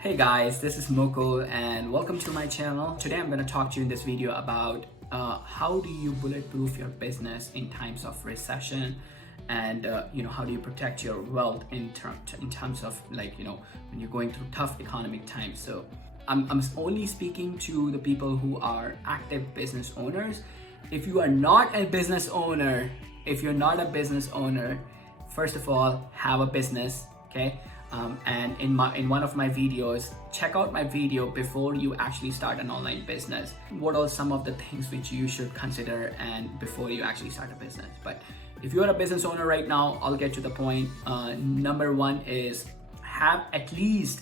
Hey guys, this is Mokul and welcome to my channel. Today I'm going to talk to you in this video about how do you bulletproof your business in times of recession, and how do you protect your wealth in terms of when you're going through tough economic times. So I'm only speaking to the people who are active business owners. If you are not a business owner, first of all, have a business, okay? And in one of my videos, check out my video before you actually start an online business. What are some of the things which you should consider and before you actually start a business? But if you're a business owner right now, I'll get to the point. Number one is have at least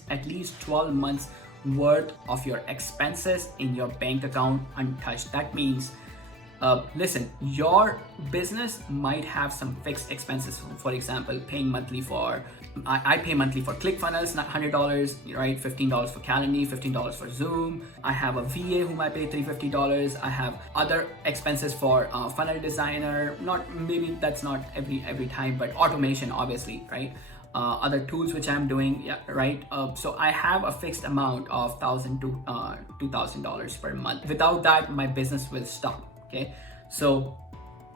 12 months worth of your expenses in your bank account untouched. That means listen, your business might have some fixed expenses. For example, paying monthly for, I pay monthly for ClickFunnels, $100, right? $15 for Calendly, $15 for Zoom. I have a VA whom I pay $350. I have other expenses for funnel designer. Maybe that's not every time, but automation, obviously, right? Other tools which I'm doing, yeah, right? So I have a fixed amount of $1,000 to $2,000 per month. Without that, my business will stop. Okay, so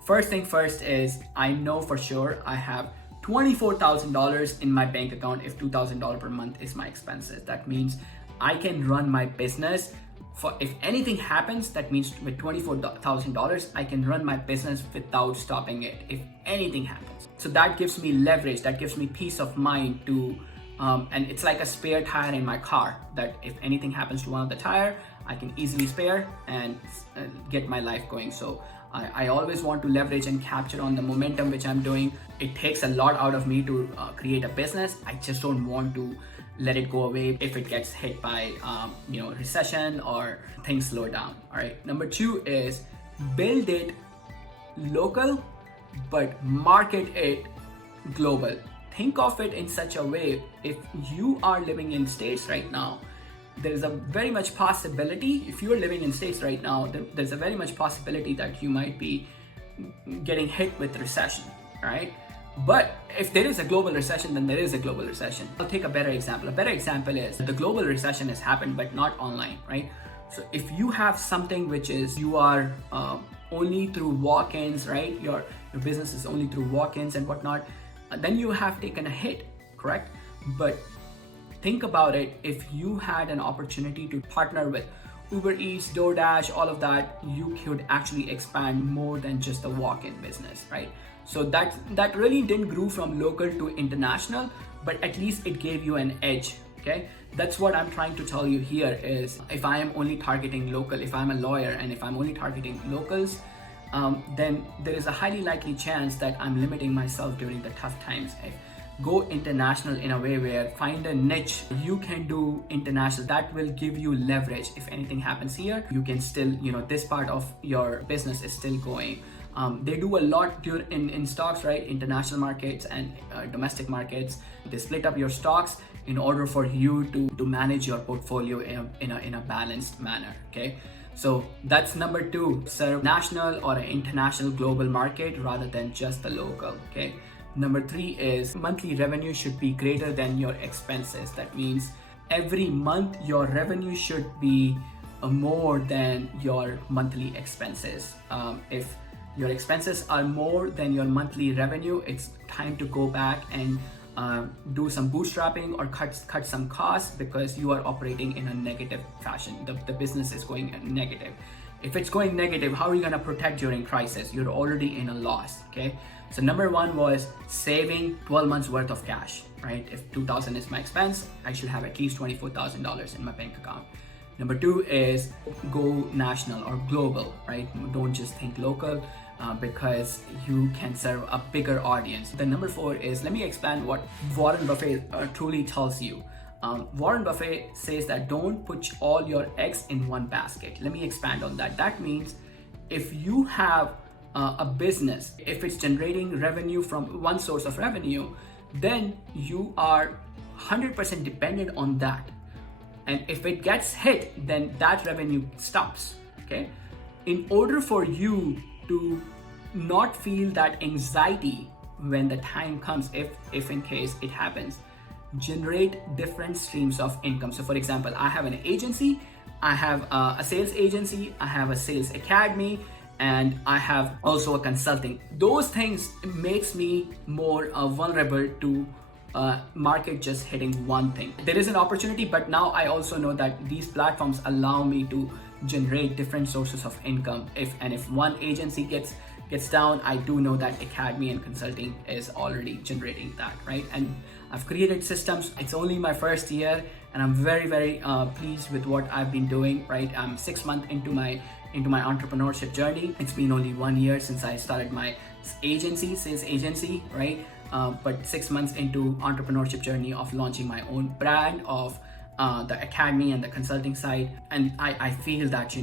first thing first is I know for sure I have $24,000 in my bank account if $2,000 per month is my expenses. That means I can run my business for, if anything happens, that means with $24,000 I can run my business without stopping it if anything happens. So that gives me leverage, that gives me peace of mind to and it's like a spare tire in my car, that if anything happens to one of the tire, I can easily spare and get my life going. So I always want to leverage and capture on the momentum which I'm doing. It takes a lot out of me to create a business. I just don't want to let it go away if it gets hit by recession or things slow down. All right. Number two is build it local, but market it global. Think of it in such a way, if you are living in States right now, there's a very much possibility, if you're living in States right now, there's a very much possibility that you might be getting hit with recession, right? But if there is a global recession, then there is a global recession. I'll take a better example. A better example is the global recession has happened, but not online, right? So if you have something which is, you are only through walk-ins, right? Your business is only through walk-ins and whatnot, then you have taken a hit, correct? But think about it, if you had an opportunity to partner with Uber Eats, DoorDash, all of that, you could actually expand more than just a walk-in business, right? So that really didn't grow from local to international, but at least it gave you an edge, okay? That's what I'm trying to tell you here is, if I am only targeting local, if I'm a lawyer and if I'm only targeting locals, then there is a highly likely chance that I'm limiting myself during the tough times. Go international in a way where find a niche you can do international. That will give you leverage. If anything happens here, you can still, this part of your business is still going. They do a lot in stocks, right? International markets and domestic markets. They split up your stocks in order for you to manage your portfolio in a balanced manner, okay? So that's number two, serve national or an international global market rather than just the local, okay? Number three is monthly revenue should be greater than your expenses. That means every month your revenue should be more than your monthly expenses. If your expenses are more than your monthly revenue, it's time to go back and do some bootstrapping or cut some costs, because you are operating in a negative fashion. The business is going negative. If it's going negative, how are you going to protect during crisis? You're already in a loss, okay? So number one was saving 12 months worth of cash, right? If $2,000 is my expense, I should have at least $24,000 in my bank account. Number two is go national or global, right? Don't just think local, because you can serve a bigger audience. The number four is, let me expand what Warren Buffett truly tells you. Warren Buffett says that don't put all your eggs in one basket. Let me expand on that. That means if you have a business, if it's generating revenue from one source of revenue, then you are 100% dependent on that. And if it gets hit, then that revenue stops, okay? In order for you to not feel that anxiety when the time comes, if in case it happens, generate different streams of income. So for example, I have an agency, I have a sales agency, I have a sales academy, and I have also a consulting. Those things makes me more vulnerable to market just hitting one thing. There is an opportunity, but now I also know that these platforms allow me to generate different sources of income. If one agency gets down, I do know that academy and consulting is already generating that, right? And I've created systems. It's only my first year, and I'm very pleased with what I've been doing, right? I'm 6 months into my entrepreneurship journey. It's been only 1 year since I started my sales agency, right? But 6 months into entrepreneurship journey of launching my own brand, of the academy and the consulting side. And I feel that,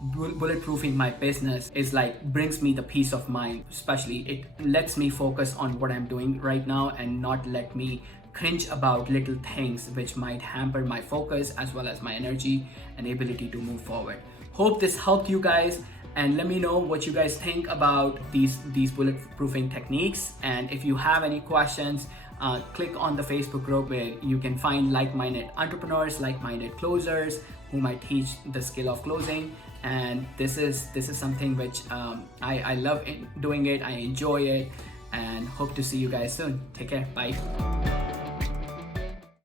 bulletproofing my business is like brings me the peace of mind. Especially it lets me focus on what I'm doing right now and not let me cringe about little things which might hamper my focus as well as my energy and ability to move forward. Hope this helped you guys, and let me know what you guys think about these bulletproofing techniques. And if you have any questions, click on the Facebook group where you can find like-minded entrepreneurs, like-minded closers whom I teach the skill of closing. And this is something which I love doing it. I enjoy it, and hope to see you guys soon. Take care. Bye.